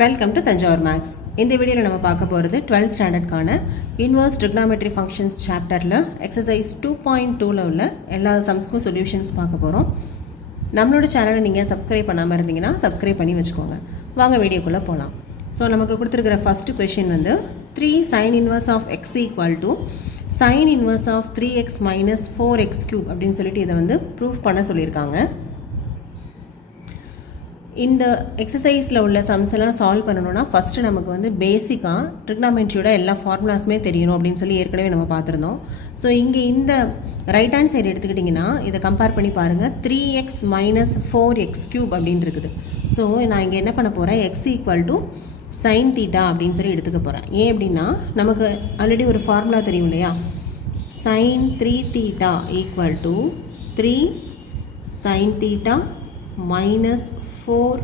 Welcome to Thanjavur maths. இந்த வீடியோவில் நம்ம பார்க்க போகிறது 12th ஸ்டாண்டர்டுக்கான இன்வர்ஸ் ட்ரிக்னாமெட்ரி ஃபங்க்ஷன்ஸ் சாப்டரில் எக்ஸசைஸ் 2.2ல் உள்ள எல்லா சம்ஸ்க்கும் சொல்யூஷன்ஸ் பார்க்க போகிறோம். நம்மளோட சேனலை நீங்கள் சப்ஸ்கிரைப் பண்ணாமல் இருந்தீங்கன்னா சப்ஸ்கிரைப் பண்ணி வச்சுக்கோங்க. வாங்க வீடியோக்குள்ளே போகலாம். ஸோ நமக்கு கொடுத்துருக்கிற ஃபஸ்ட்டு கொஷின் வந்து 3 sin inverse of x equal to sin inverse of 3x minus 4x cube அப்படின்னு சொல்லிட்டு இதை வந்து ப்ரூஃப் பண்ண சொல்லியிருக்காங்க. இந்த எக்ஸசைஸில் உள்ள சம்ஸ் எல்லாம் சால்வ் பண்ணணும்னா ஃபஸ்ட்டு நமக்கு வந்து பேசிக்காக ட்ரிக்னாமெட்ரியோட எல்லா ஃபார்முலாஸுமே தெரியணும் அப்படின்னு சொல்லி ஏற்கனவே நம்ம பார்த்துருந்தோம். ஸோ இங்கே இந்த ரைட் ஹேண்ட் சைடு எடுத்துக்கிட்டிங்கன்னா இதை கம்பேர் பண்ணி பாருங்கள். 3x minus 4x cube அப்படின்னு இருக்குது. ஸோ நான் இங்கே என்ன பண்ண போகிறேன், x equal to sin theta அப்படின்னு சொல்லி எடுத்துக்க போகிறேன். ஏன் அப்படின்னா நமக்கு ஆல்ரெடி ஒரு ஃபார்முலா தெரியும் இல்லையா, sin 3 theta equal to 3 sin theta minus 4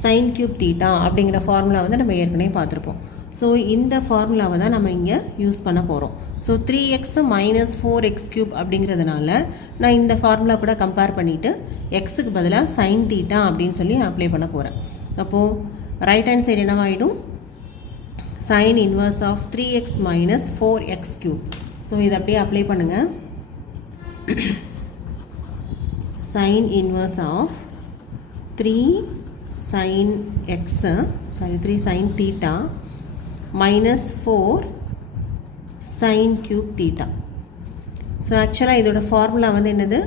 sin cube theta அப்படிங்கிற ஃபார்முலா வந்து நம்ம ஏற்கனவே பார்த்துருப்போம். ஸோ இந்த ஃபார்முலாவை தான் நம்ம இங்கே யூஸ் பண்ண போகிறோம். So 3x minus 4x cube அப்படிங்கிறதுனால நான் இந்த ஃபார்முலா கூட கம்பேர் பண்ணிவிட்டு எக்ஸுக்கு பதிலாக sin theta அப்படின்னு சொல்லி அப்ளை பண்ண போகிறேன். அப்போது ரைட் ஹேண்ட் சைடு என்னவாயிடும், sin inverse of 3x minus 4x cube. So இதை அப்படியே அப்ளை பண்ணுங்கள். sin inverse of 3 sin x, sorry 3 sin theta minus 4 sin cube theta. So ஆக்சுவலாக இதோட ஃபார்முலா வந்து என்னது,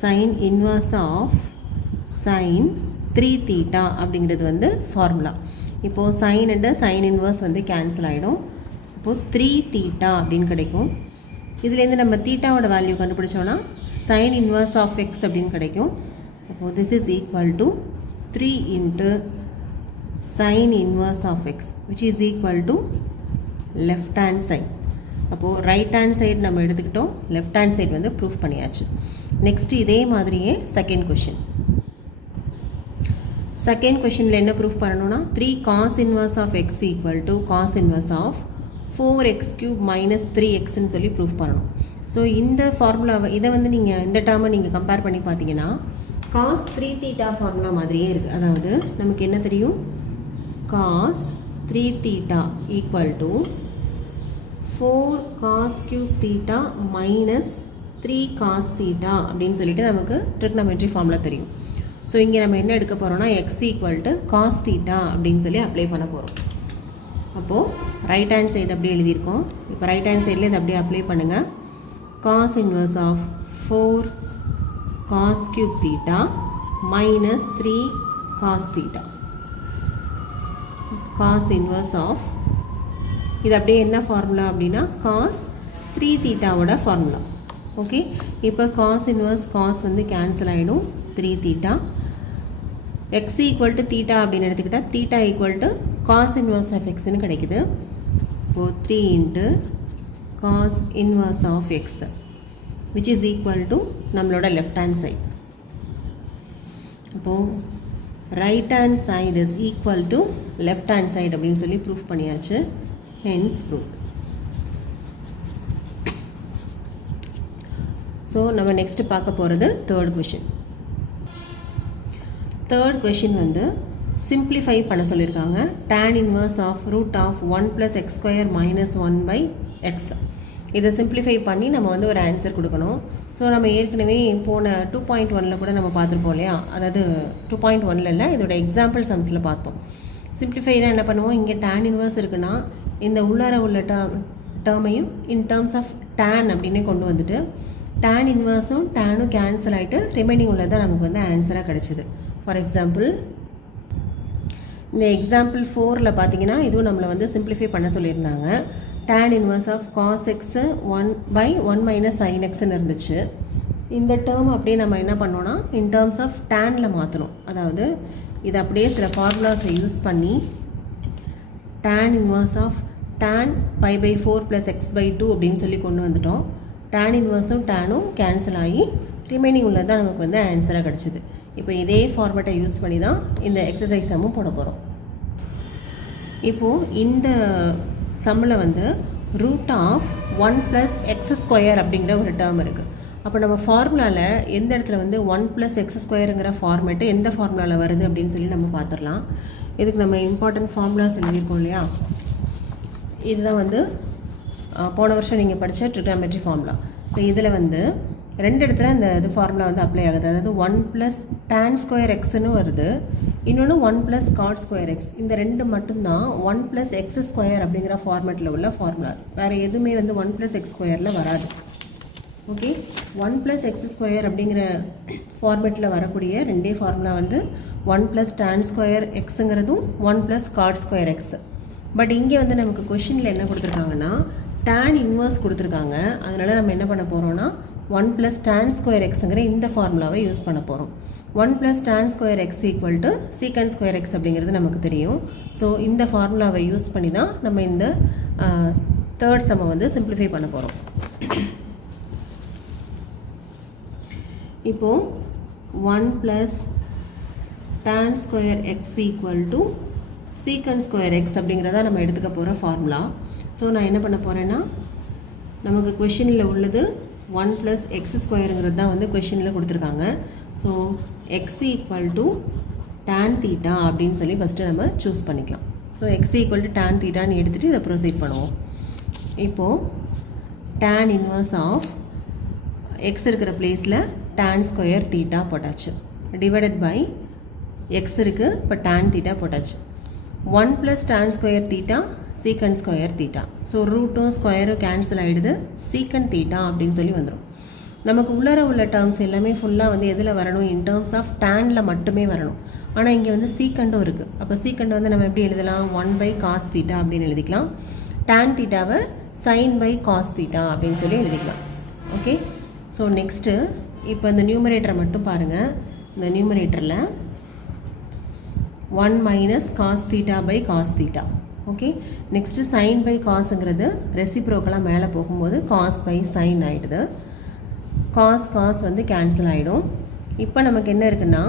sin inverse of sin 3 theta அப்படிங்கிறது வந்து ஃபார்முலா. இப்போது sin and sin inverse வந்து கேன்சல் ஆகிடும். இப்போது 3 theta அப்படின்னு கிடைக்கும். இதுலேருந்து நம்ம தீட்டாவோட value கண்டுபிடிச்சோன்னா sin inverse of x அப்படின்னு கிடைக்கும். அப்போது this is equal to 3 into sin inverse of x which is equal to left hand side. அப்போது ரைட் ஹேண்ட் சைடு நம்ம எடுத்துக்கிட்டோம், லெஃப்ட் ஹேண்ட் சைடு வந்து ப்ரூஃப் பண்ணியாச்சு. நெக்ஸ்ட் இதே மாதிரியே செகண்ட் கொஷின். செகண்ட் கொஷினில் என்ன ப்ரூஃப் பண்ணணும்னா 3 cos inverse of x equal to cos inverse of 4x cube minus 3xன்னு சொல்லி ப்ரூஃப் பண்ணணும். ஸோ இந்த ஃபார்முலாவை இதை வந்து நீங்கள் இந்த டேர்மை நீங்கள் கம்பேர் பண்ணி பார்த்தீங்கன்னா cos 3 theta ஃபார்முலா மாதிரியே இருக்குது. அதாவது நமக்கு என்ன தெரியும், cos 3 theta equal to 4 cos cube theta minus 3 cos theta அப்படின்னு சொல்லிட்டு நமக்கு ட்ரிக்னாமெட்ரி ஃபார்முலா தெரியும். ஸோ இங்கே நம்ம என்ன எடுக்க போகிறோம்னா x equal to cos theta அப்படின்னு சொல்லி அப்ளை பண்ண போகிறோம். அப்போது ரைட் ஹேண்ட் சைடு அப்படியே எழுதியிருக்கோம். இப்போ ரைட் ஹேண்ட் சைடில் இதை அப்படியே அப்ளை பண்ணுங்கள். cos inverse of 4 cos cube theta minus 3 cos theta. cos inverse of இது அப்படியே என்ன ஃபார்முலா அப்படின்னா cos 3 thetaவோட ஃபார்முலா. ஓகே, இப்போ cos inverse cos வந்து கேன்சல் ஆகிடும், 3 theta. x equal to theta அப்படின்னு எடுத்துக்கிட்டால் theta equal to cos inverse of xன்னு கிடைக்குது. இப்போது 3 into cos inverse of x which is equal to நம்மளோட left hand side. அப்போது right hand side is equal to left hand side அப்படின்னு சொல்லி proof பண்ணியாச்சு. hence proved. So நம்ம next பார்க்க போகிறது தேர்ட் கொஷின். தேர்ட் கொஷின் வந்து சிம்பிளிஃபை பண்ண சொல்லியிருக்காங்க. tan inverse of root of 1 plus x square minus 1 by x. இதை சிம்பிளிஃபை பண்ணி நம்ம வந்து ஒரு ஆன்சர் கொடுக்கணும். ஸோ நம்ம ஏற்கனவே போன 2.1ல் கூட நம்ம பார்த்துருப்போம் இல்லையா, அதாவது 2.1ல் இல்லை, இதோட எக்ஸாம்பிள் சம்ஸில் பார்த்தோம். சிம்பிளிஃபைனா என்ன பண்ணுவோம், இங்கே tan இன்வர்ஸ் இருக்குன்னா இந்த உள்ளார உள்ள டேர்மையும் இன் டேர்ம்ஸ் ஆஃப் tan அப்படின்னே கொண்டு வந்துட்டு tan இன்வர்ஸும் டேனும் கேன்சல் ஆகிட்டு ரிமைனிங் உள்ளது தான் நமக்கு வந்து ஆன்சராக கிடச்சிது. ஃபார் எக்ஸாம்பிள் இந்த எக்ஸாம்பிள் 4ல் பார்த்தீங்கன்னா இதுவும் நம்மளை வந்து சிம்பிளிஃபை பண்ண சொல்லியிருந்தாங்க. tan inverse of cos x 1 by 1 minus sin xன்னு இருந்துச்சு. இந்த டேர்ம் அப்படியே நம்ம என்ன பண்ணோன்னா இன் டேர்ம்ஸ் ஆஃப் டேனில் மாற்றணும். அதாவது இதை அப்படியே சில ஃபார்முலாஸை யூஸ் பண்ணி tan inverse of tan pi by 4 plus x by 2 அப்படின்னு சொல்லி கொண்டு வந்துட்டோம். tan இன்வர்ஸும் டேனும் கேன்சல் ஆகி ரிமைனிங் உள்ளது தான் நமக்கு வந்து ஆன்சராக கிடச்சிது. இப்போ இதே ஃபார்மேட்டை யூஸ் பண்ணி தான் இந்த எக்ஸசைஸமும் போட போகிறோம். இப்போது இந்த சம்மில் வந்து ரூட் ஆஃப் 1 + x ஸ்கொயர் அப்படிங்கிற ஒரு டேர்ம் இருக்குது. அப்போ நம்ம ஃபார்முலாவில் எந்த இடத்துல வந்து 1 + x ஸ்கொயருங்கிற ஃபார்மேட்டு எந்த ஃபார்முலாவில் வருது அப்படின்னு சொல்லி நம்ம பார்த்துடலாம். இதுக்கு நம்ம இம்பார்ட்டன்ட் ஃபார்முலாஸ் எழுதியிருக்கோம் இல்லையா, இதுதான் வந்து போன வருஷம் நீங்கள் படித்த ட்ரிக்னாமெட்ரி ஃபார்முலா. இப்போ இதில் வந்து ரெண்டு இடத்துல இந்த இது ஃபார்முலா வந்து அப்ளை ஆகுது. அதாவது 1 + tan ஸ்கொயர் எக்ஸ்னு வருது, இன்னொன்று 1 + cot ஸ்கொயர் எக்ஸ். இந்த ரெண்டு மட்டும்தான் 1 + x ஸ்கொயர் அப்படிங்கிற ஃபார்மேட்டில் உள்ள ஃபார்முலாஸ். வேறு எதுவுமே வந்து 1 + x ஸ்கொயரில் வராது. ஓகே, 1 + x ஸ்கொயர் அப்படிங்கிற ஃபார்மேட்டில் வரக்கூடிய ரெண்டே ஃபார்முலா வந்து 1 + tan ஸ்கொயர் எக்ஸுங்கிறதும் 1 + cot ஸ்கொயர் எக்ஸ். பட் இங்கே வந்து நமக்கு கொஷினில் என்ன கொடுத்துருக்காங்கன்னா tan இன்வர்ஸ் கொடுத்துருக்காங்க. அதனால் நம்ம என்ன பண்ண போகிறோம்னா 1 + tan ஸ்கொயர் எக்ஸுங்கிற இந்த ஃபார்முலாவை யூஸ் பண்ண போகிறோம். 1 + tan ஸ்கொயர் எக்ஸ் = சீக்கன் ஸ்கொயர் எக்ஸ் அப்படிங்கிறது நமக்கு தெரியும். ஸோ இந்த ஃபார்முலாவை யூஸ் பண்ணி தான் நம்ம இந்த தேர்ட் சம்மை வந்து சிம்பிளிஃபை பண்ண போகிறோம். இப்போது 1 + tan ஸ்கொயர் எக்ஸ் = சீக்கன் ஸ்கொயர் எக்ஸ் அப்படிங்கிறத நம்ம எடுத்துக்க போகிற ஃபார்முலா. ஸோ நான் என்ன பண்ண போகிறேன்னா, நமக்கு கொஷினில் உள்ளது 1 + x ஸ்கொயருங்கிறது தான் வந்து கொஷினில் கொடுத்துருக்காங்க. ஸோ x = tan தீட்டா அப்படின்னு சொல்லி ஃபஸ்ட்டு நம்ம சூஸ் பண்ணிக்கலாம். ஸோ x = tan தீட்டான்னு எடுத்துகிட்டு இதை ப்ரொசீட் பண்ணுவோம். இப்போது tan இன்வர்ஸ் ஆஃப் x இருக்கிற பிளேஸில் tan ஸ்கொயர் தீட்டா போட்டாச்சு, டிவைடட் பை x இருக்குது, இப்போ tan தீட்டா போட்டாச்சு. 1 + tan square theta secant square theta. So ரூட்டும் ஸ்கொயரும் கேன்சல் ஆகிடுது, சீக்கன் தீட்டா அப்படின்னு சொல்லி வந்துடும். நமக்கு உள்ளர உள்ள டேர்ம்ஸ் எல்லாமே ஃபுல்லாக வந்து எதில் வரணும், இன் டேர்ம்ஸ் ஆஃப் டேனில் மட்டுமே வரணும். ஆனால் இங்கே வந்து சீக்கண்டும் இருக்குது. அப்போ சீக்கண்ட் வந்து நம்ம எப்படி எழுதலாம், 1/cos தீட்டா அப்படின்னு எழுதிக்கலாம். tan தீட்டாவை sin/cos தீட்டா அப்படின்னு சொல்லி எழுதிக்கலாம். ஓகே, ஸோ நெக்ஸ்ட்டு இப்போ இந்த நியூமரேட்டரை மட்டும் பாருங்கள். இந்த நியூமரேட்டரில் 1 - cos θ/cos θ. ஓகே, நெக்ஸ்ட்டு sin/cosங்கிறது ரெசிப்ரோக்கலாக மேலே போகும்போது cos/sin ஆகிடுது. cos வந்து கேன்சல் ஆகிடும். இப்போ நமக்கு என்ன இருக்குன்னா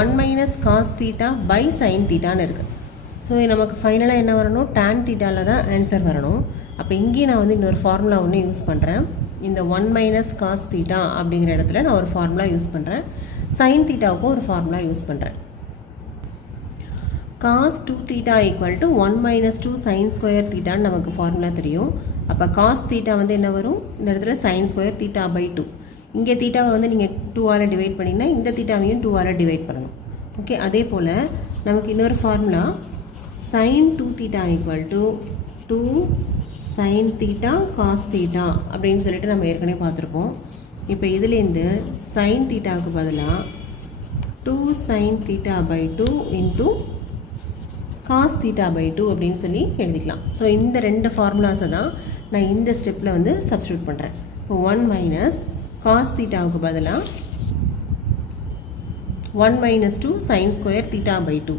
1 - cos θ/sin θன்னு இருக்குது. ஸோ நமக்கு ஃபைனலாக என்ன வரணும், tan θவில் தான் ஆன்சர் வரணும். அப்போ இங்கேயும் நான் வந்து இன்னொரு ஃபார்முலா ஒன்று யூஸ் பண்ணுறேன். இந்த 1 - cos θ அப்படிங்கிற இடத்துல நான் ஒரு ஃபார்முலா யூஸ் பண்ணுறேன். sin θவுக்கும் ஒரு ஃபார்முலா யூஸ் பண்ணுறேன். cos 2θ = 1 - 2 sin ஸ்கொயர் தீட்டான்னு நமக்கு ஃபார்முலா தெரியும். அப்போ cos θ வந்து என்ன வரும், இந்த இடத்துல sin ஸ்கொயர் θ/2. இங்கே தீட்டாவை வந்து நீங்கள் 2ஆல் டிவைட் பண்ணிங்கன்னா இந்த தீட்டாவையும் 2ஆல் டிவைட் பண்ணணும். ஓகே, அதே போல் நமக்கு இன்னொரு ஃபார்முலா sin 2θ = 2 sin θ cos θ அப்படின்னு சொல்லிட்டு நம்ம ஏற்கனவே பார்த்துருப்போம். இப்போ இதுலேருந்து sin θவுக்கு பதிலாக 2 sin θ/2 × cos θ/2 அப்படின்னு சொல்லி எழுதிக்கலாம். ஸோ இந்த ரெண்டு ஃபார்முலாஸை தான் நான் இந்த ஸ்டெப்பில் வந்து சப்ஸ்டியூட் பண்ணுறேன். இப்போ 1 - cos θவுக்கு பதிலாக 1 - 2 sin ஸ்கொயர் θ/2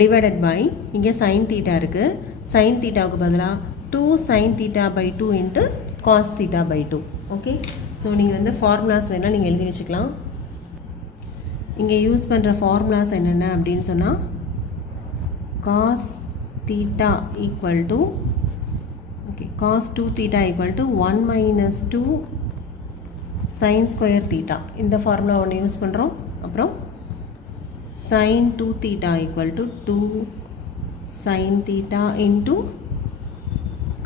டிவைடட் பை இங்கே sin θ இருக்குது. sin θவுக்கு பதிலாக 2 sin θ/2 × cos θ/2. ஓகே, ஸோ நீங்கள் வந்து ஃபார்முலாஸ் வேணால் நீங்கள் எழுதி வச்சுக்கலாம். இங்கே யூஸ் பண்ணுற ஃபார்முலாஸ் என்னென்ன அப்படின்னு சொன்னால் cos θ = cos 2θ = 1 - 2 sin ஸ்கொயர் θ. இந்த ஃபார்முலா ஒன்று யூஸ் பண்ணுறோம். அப்புறம் sin 2θ = 2 sin θ ×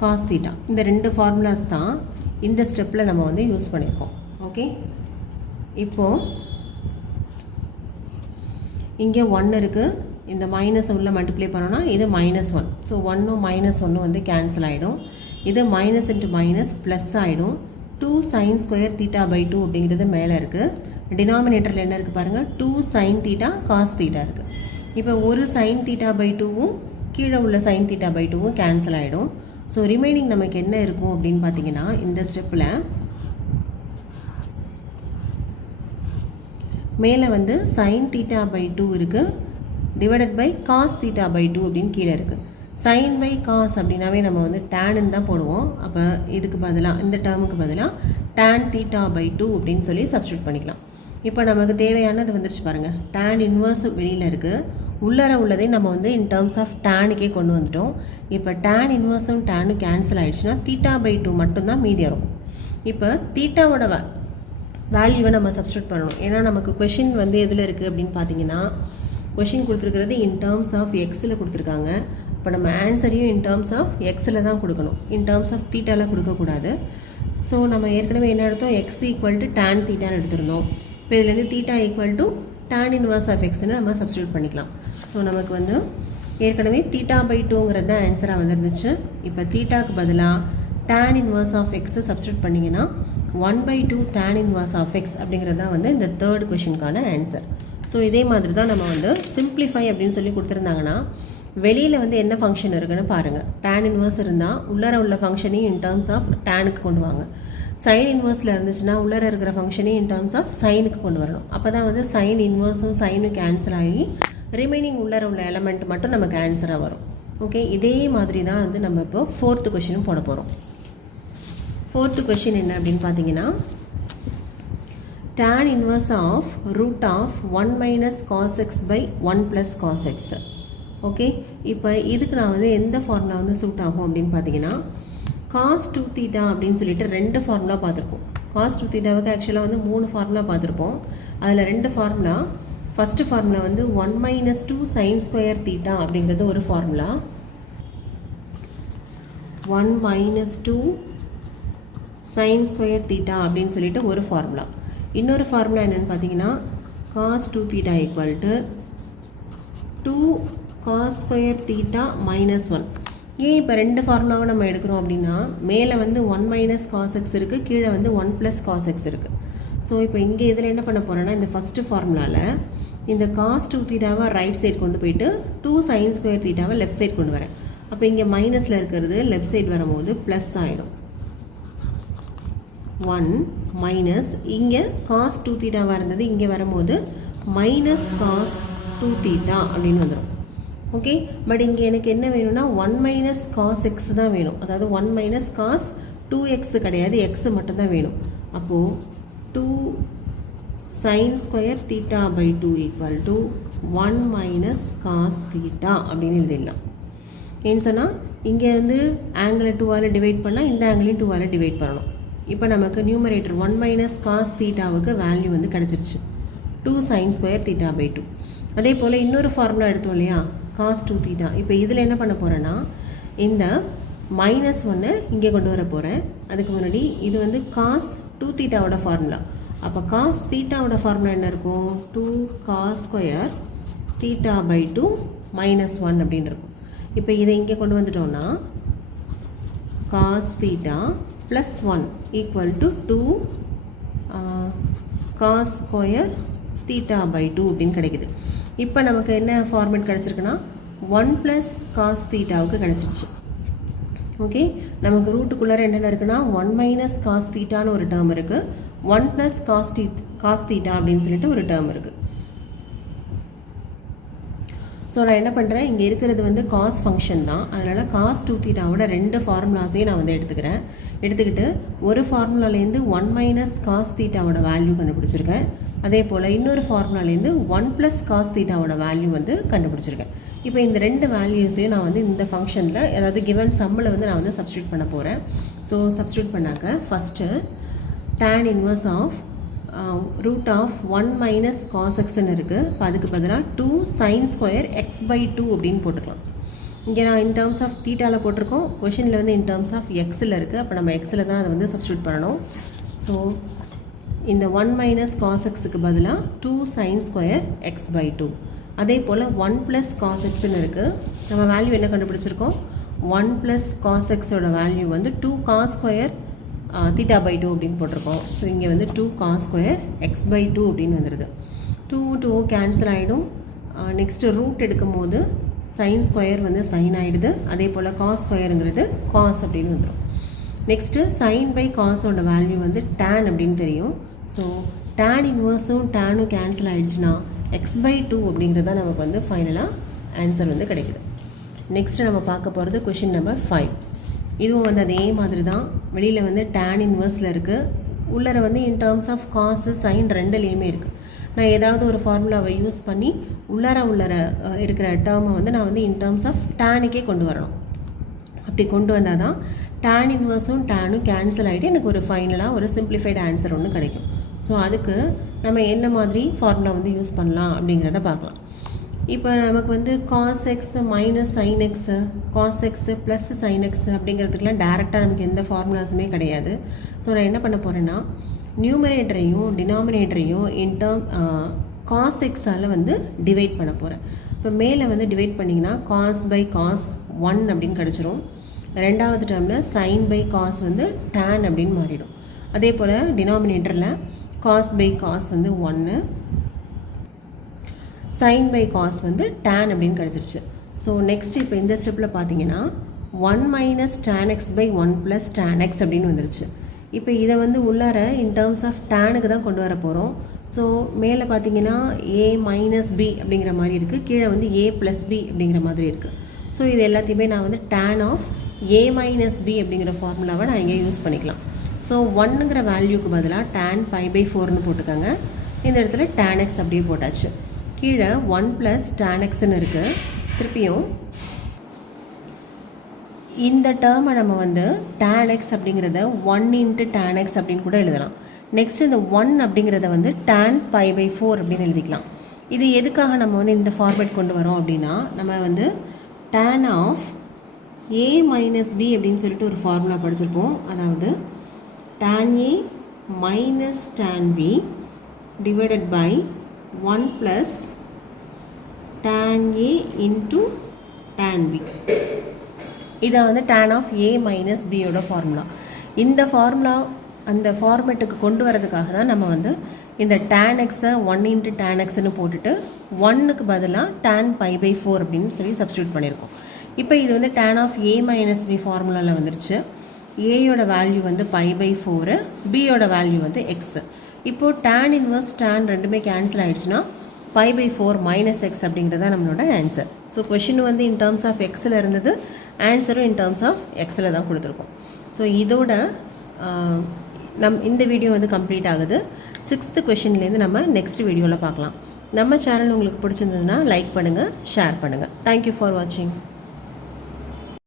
cos θ. இந்த ரெண்டு ஃபார்முலாஸ் தான் இந்த ஸ்டெப்பில் நம்ம வந்து யூஸ் பண்ணியிருக்கோம். ஓகே, இப்போது இங்கே 1 இருக்குது, இந்த மைனஸ் உள்ள மல்டிப்ளை பண்ணோன்னா இது -1. ஸோ 1ம் -1 வந்து கேன்சல் ஆகிடும். இது மைனஸ் இன்ட்டு மைனஸ் ப்ளஸ் ஆகிடும். 2 sin ஸ்கொயர் θ/2 அப்படிங்கிறது மேலே இருக்குது. டினாமினேட்டரில் என்ன இருக்குது பாருங்கள், 2 sin θ cos θ இருக்குது. இப்போ ஒரு sin θ/2வும் கீழே உள்ள sin θ/2வும் கேன்சல் ஆகிடும். ஸோ ரிமைனிங் நமக்கு என்ன இருக்கும் அப்படின்னு பார்த்தீங்கன்னா, இந்த ஸ்டெப்பில் மேலே வந்து sin θ/2 இருக்குது, டிவைடட் பை cos θ/2 அப்படின்னு கீழே இருக்குது. sin/cos அப்படின்னாவே நம்ம வந்து tan தான் போடுவோம். அப்போ இதுக்கு பதிலாக இந்த டேர்முக்கு பதிலாக tan θ/2 அப்படின்னு சொல்லி சப்ஸ்டியூட் பண்ணிக்கலாம். இப்போ நமக்கு தேவையானது வந்துருச்சு பாருங்கள். tan இன்வர்ஸ் வெளியில் இருக்குது, உள்ளர உள்ளதை நம்ம வந்து இன் டேர்ம்ஸ் ஆஃப் டேனுக்கே கொண்டு வந்துட்டோம். இப்போ tan இன்வர்ஸும் டேனும் கேன்சல் ஆகிடுச்சுன்னா θ/2 மட்டும்தான் மீதி இருக்கும். இப்போ தீட்டாவோட வேல்யூவை நம்ம சப்ஸ்டியூட் பண்ணணும். ஏன்னா நமக்கு கொஷின் வந்து எதில் இருக்குது அப்படின்னு பார்த்தீங்கன்னா, கொஷின் கொடுத்துருக்கிறது இன் டேர்ம்ஸ் ஆஃப் எக்ஸில் கொடுத்துருக்காங்க. இப்போ நம்ம ஆன்சரையும் இன் டேர்ம்ஸ் ஆஃப் எக்ஸில் தான் கொடுக்கணும், இன் டேர்ம்ஸ் ஆஃப் தீட்டாவில் கொடுக்கக்கூடாது. ஸோ நம்ம ஏற்கனவே என்ன எடுத்தோம், எக்ஸ் ஈக்குவல் டு டேன் தீட்டான்னு எடுத்துருந்தோம். இப்போ இதுலேருந்து theta equal to tan inverse of எக்ஸ்ன்னு நம்ம சப்ஸ்டியூட் பண்ணிக்கலாம். ஸோ நமக்கு வந்து ஏற்கனவே தீட்டா பை 2ங்கிறது தான் ஆன்சராக வந்துருந்துச்சு. இப்போ தீட்டாக்கு பதிலாக டேன் இன்வர்ஸ் ஆஃப் எக்ஸை சப்ஸ்டியூட் பண்ணிங்கன்னா 1/2 டேன் இன்வர்ஸ் ஆஃப் எக்ஸ் அப்படிங்கிறது தான் வந்து இந்த தேர்ட் கொஷினுக்கான ஆன்சர். ஸோ இதே மாதிரி தான் நம்ம வந்து சிம்பிளிஃபை அப்படின்னு சொல்லி கொடுத்துருந்தாங்கன்னா வெளியில் வந்து என்ன ஃபங்க்ஷன் இருக்குன்னு பாருங்கள். டேன் இன்வர்ஸ் இருந்தால் உள்ளர உள்ள ஃபங்க்ஷனையும் இன் டேர்ம்ஸ் ஆஃப் டேனுக்கு கொண்டு வாங்க. சைன் இன்வர்ஸில் இருந்துச்சுன்னா உள்ளர இருக்கிற ஃபங்க்ஷனையும் இன் டேர்ம்ஸ் ஆஃப் சைனுக்கு கொண்டு வரணும். அப்போ தான் வந்து சைன் இன்வர்ஸும் சைனும் கேன்சல் ஆகி ரிமைனிங் உள்ளர உள்ள எலமெண்ட் மட்டும் நமக்கு ஆன்சராக வரும். ஓகே, இதே மாதிரி தான் வந்து நம்ம இப்போ ஃபோர்த்து கொஷினும் போட போகிறோம். ஃபோர்த்து கொஷின் என்ன அப்படின்னு பார்த்தீங்கன்னா tan inverse of root of 1 minus cos x by 1 plus cos x. Okay, இப்போ இதுக்கு நான் வந்து எந்த ஃபார்முலா வந்து சூட் ஆகும் அப்படின்னு பார்த்தீங்கன்னா cos 2 theta அப்படின்னு சொல்லிட்டு 2 ஃபார்முலா பார்த்துருப்போம். cos 2 thetaவுக்கு ஆக்சுவலாக வந்து 3 ஃபார்முலா பார்த்துருப்போம். அதில் 2 ஃபார்முலா, ஃபஸ்ட்டு ஃபார்முலா வந்து 1 minus 2 sin square theta அப்படிங்கிறது ஒரு formula, 1 minus 2 sin square theta அப்படின்னு சொல்லிட்டு ஒரு ஃபார்முலா. இன்னொரு ஃபார்முலா என்னென்னு பார்த்தீங்கன்னா cos 2 theta equal to 2 cos square theta minus 1. ஏன் இப்போ 2 ஃபார்முலாவை நம்ம எடுக்கிறோம் அப்படின்னா மேலே வந்து 1 minus cos x இருக்குது, கீழே வந்து 1 plus cos x இருக்குது. ஸோ இப்போ இங்கே இதில் என்ன பண்ண போகிறேன்னா இந்த ஃபஸ்ட்டு ஃபார்முலாவில் இந்த cos 2 thetaவை ரைட் சைடு கொண்டு போயிட்டு 2 sin square thetaவை லெஃப்ட் சைடு கொண்டு வரேன். அப்போ இங்கே மைனஸில் இருக்கிறது லெஃப்ட் சைடு வரும்போது ப்ளஸ் ஆகிடும். 1 மைனஸ் இங்கே cos 2 thetaவாக இருந்தது, இங்கே வரும்போது மைனஸ் cos 2 theta அப்படின்னு வந்துடும். ஓகே, பட் இங்கே எனக்கு என்ன வேணும்னா 1 மைனஸ் cos x தான் வேணும். அதாவது 1 மைனஸ் cos 2x கிடையாது, x மட்டும்தான் வேணும். அப்போது 2 sin square theta by 2 equal to 1 minus cos theta அப்படின்னு எழுதிடலாம். ஏன்னு சொன்னால் இங்கே வந்து ஆங்கிளை 2ஆல் டிவைட் பண்ணால் இந்த ஆங்கிளையும் 2ஆல் டிவைட் பண்ணணும். இப்போ நமக்கு நியூமரேட்டர் 1 minus cos thetaவுக்கு வேல்யூ வந்து கிடச்சிருச்சு 2 sin square theta by 2. அதே போல் இன்னொரு ஃபார்முலா எடுத்தோம் இல்லையா cos 2 theta. இப்போ இதில் என்ன பண்ண போகிறேன்னா இந்த மைனஸ் 1 இங்கே கொண்டு வர போகிறேன். அதுக்கு முன்னாடி இது வந்து cos 2 thetaவோட ஃபார்முலா. அப்போ cos thetaவோட ஃபார்முலா என்ன இருக்கும், 2 cos square theta by 2 minus 1 அப்படின்னு இருக்கும். இப்போ இதை இங்கே கொண்டு வந்துட்டோம்னா cos theta plus 1 equal to 2 cos square theta by 2 அப்படின்னு கிடைக்குது. இப்போ நமக்கு என்ன ஃபார்மேட் கிடச்சிருக்குன்னா 1 plus cos thetaவுக்கு கிடச்சிருச்சு. ஓகே, நமக்கு ரூட்டுக்குள்ளார என்னென்ன இருக்குன்னா 1 minus cos thetaன்னு ஒரு டேர்ம் இருக்குது, 1 plus cos theta அப்படின்னு சொல்லிட்டு ஒரு டேர்ம் இருக்குது. ஸோ நான் என்ன பண்ணுறேன், இங்கே இருக்கிறது வந்து cos ஃபங்க்ஷன் தான், அதனால் cos 2 thetaவோட 2 ஃபார்முலாஸையும் நான் வந்து எடுத்துக்கிட்டு ஒரு ஃபார்முலாலேருந்து 1 minus cos thetaவோட வேல்யூ கண்டுபிடிச்சிருக்கேன். அதே போல் இன்னொரு ஃபார்முலாலேருந்து 1 plus cos thetaவோட வேல்யூ வந்து கண்டுபிடிச்சிருக்கேன். இப்போ இந்த 2 வேல்யூஸையும் நான் வந்து இந்த ஃபங்க்ஷனில் அதாவது கிவன் சம்மில் வந்து நான் வந்து சப்ஸ்டியூட் பண்ண போகிறேன். ஸோ சப்ஸ்டியூட் பண்ணாக்க first tan inverse of root of 1 minus cos xன்னு இருக்குது. இப்போ அதுக்கு பதிலாக 2 sin square x by 2 அப்படின்னு போட்டுக்கலாம். இங்கே நான் இன் டேர்ம்ஸ் ஆஃப் தீட்டாவில் போட்டிருக்கோம், கொஷினில் வந்து இன் டேர்ம்ஸ் ஆஃப் எக்ஸில் இருக்குது. அப்போ நம்ம எக்ஸில் தான் அதை வந்து சப்ஸ்டியூட் பண்ணணும். ஸோ இந்த 1 minus cos xக்கு பதிலாக 2 sin square x by 2. அதே போல் 1 plus cos xன்னு இருக்குது. நம்ம வேல்யூ என்ன கண்டுபிடிச்சிருக்கோம், 1 plus cos xோட வேல்யூ வந்து 2 cos square theta by 2 அப்படின்னு போட்டிருக்கோம். ஸோ இங்கே வந்து 2 cos square x by 2 அப்படின்னு வந்துடுது. 2 கேன்சல் ஆகிடும். நெக்ஸ்ட்டு ரூட் எடுக்கும் போது sin ஸ்கொயர் வந்து sin ஆகிடுது. அதே போல் cos ஸ்கொயருங்கிறது cos அப்படின்னு வந்துடும். நெக்ஸ்ட்டு sin by cosோட வேல்யூ வந்து tan அப்படின்னு தெரியும். ஸோ tan இன்வர்ஸும் டேனும் கேன்சல் ஆகிடுச்சுன்னா x by 2 அப்படிங்கிறது தான் நமக்கு வந்து ஃபைனலாக ஆன்சர் வந்து கிடைக்குது. நெக்ஸ்ட்டு நம்ம பார்க்க போகிறது கொஷின் நம்பர் 5. இதுவும் வந்து அதே மாதிரி தான், வெளியில் வந்து tan இன்வர்ஸில் இருக்குது, உள்ளர வந்து in terms of cos sin ரெண்டுலேயுமே இருக்குது. நான் ஏதாவது ஒரு ஃபார்முலாவை யூஸ் பண்ணி உள்ளர இருக்கிற டேர்மை வந்து நான் வந்து இன் டேர்ம்ஸ் ஆஃப் டேனுக்கே கொண்டு வரணும். அப்படி கொண்டு வந்தால் தான் tan இன்வர்ஸும் டேனும் கேன்சல் ஆகிட்டு எனக்கு ஒரு ஃபைனலாக ஒரு சிம்பிளிஃபைடு ஆன்சர் ஒன்று கிடைக்கும். ஸோ அதுக்கு நம்ம என்ன மாதிரி ஃபார்முலா வந்து யூஸ் பண்ணலாம் அப்படிங்கிறத பார்க்கலாம். இப்போ நமக்கு வந்து cos x minus sin x, cos x plus sin x அப்படிங்கிறதுக்கெலாம் டேரெக்டாக நமக்கு எந்த ஃபார்முலாஸுமே கிடையாது. ஸோ நான் என்ன பண்ண போகிறேன்னா நியூமரேட்டரையும் டினாமினேட்டரையும் cos xஆல் வந்து டிவைட் பண்ண போகிறேன். இப்போ மேலே வந்து டிவைட் பண்ணிங்கன்னா cos பை cos 1 அப்படின்னு கிடச்சிரும். ரெண்டாவது டேர்மில் sin பை cos வந்து tan அப்படின்னு மாறிடும். அதே போல் டினாமினேட்டரில் cos பை cos வந்து 1, sin பை cos வந்து tan அப்படின்னு கிடச்சிருச்சு. ஸோ நெக்ஸ்ட் இப்போ இந்த ஸ்டெப்பில் பார்த்தீங்கன்னா 1 minus tan x by 1 plus tan x அப்படின்னு வந்துருச்சு. இப்போ இதை வந்து உள்ளார இன் டேர்ம்ஸ் ஆஃப் டேனுக்கு தான் கொண்டு வர போகிறோம். ஸோ மேலே பார்த்தீங்கன்னா a மைனஸ் b அப்படிங்கிற மாதிரி இருக்குது, கீழே வந்து a ப்ளஸ் b அப்படிங்கிற மாதிரி இருக்குது. ஸோ இது எல்லாத்தையுமே நான் வந்து tan of a minus b அப்படிங்கிற ஃபார்முலாவை நான் இங்கே யூஸ் பண்ணிக்கலாம். ஸோ 1ங்கிற வேல்யூக்கு பதிலாக tan பை பை 4னு போட்டுக்கோங்க. இந்த இடத்துல tan x அப்படியே போட்டாச்சு. கீழே 1 ப்ளஸ் tan xன்னு இருக்குது. திருப்பியும் இந்த டேர்மை நம்ம வந்து tan x அப்படிங்கிறத 1 இன்ட்டு tan x அப்படின்னு கூட எழுதலாம். நெக்ஸ்ட் இந்த 1 அப்படிங்கிறத வந்து tan பை பை 4 அப்படின்னு எழுதிக்கலாம். இது எதுக்காக நம்ம வந்து இந்த ஃபார்மேட் கொண்டு வரோம் அப்படின்னா நம்ம வந்து tan of a minus b அப்படின்னு சொல்லிட்டு ஒரு ஃபார்முலா படிச்சிருப்போம். அதாவது tan a minus tan b divided by 1 plus tan a into tan b. இதை வந்து tan ஆஃப் a மைனஸ் பியோட ஃபார்முலா. இந்த ஃபார்முலா அந்த ஃபார்மேட்டுக்கு கொண்டு வரதுக்காக தான் நம்ம வந்து இந்த tan x-ஐ 1 இன்ட்டு tan xன்னு போட்டுட்டு 1க்கு பதிலாக tan பை பை 4 அப்படின்னு சொல்லி சப்ஸ்டியூட் பண்ணியிருக்கோம். இப்போ இது வந்து tan of a minus b ஃபார்முலாவில் வந்துருச்சு. ஏயோட வேல்யூ வந்து பை பை 4, பியோட வேல்யூ வந்து x. இப்போது tan இன்வர்ஸ் tan ரெண்டுமே கேன்சல் ஆகிடுச்சுன்னா பை பை 4 மைனஸ் எக்ஸ் அப்படிங்கிறது தான் நம்மளோட ஆன்சர். ஸோ கொஷின் வந்து இன் டேர்ம்ஸ் ஆஃப் எக்ஸில் இருந்தது, ஆன்சரும் இன் டேர்ம்ஸ் ஆஃப் எக்ஸில் தான் கொடுத்துருக்கோம். ஸோ இதோட இந்த வீடியோ வந்து கம்ப்ளீட் ஆகுது. 6th கொஷின்லேருந்து நம்ம நெக்ஸ்ட் வீடியோவில் பார்க்கலாம். நம்ம சேனல் உங்களுக்கு பிடிச்சிருந்ததுன்னா லைக் பண்ணுங்கள், ஷேர் பண்ணுங்கள். தேங்க்யூ ஃபார் வாட்சிங்.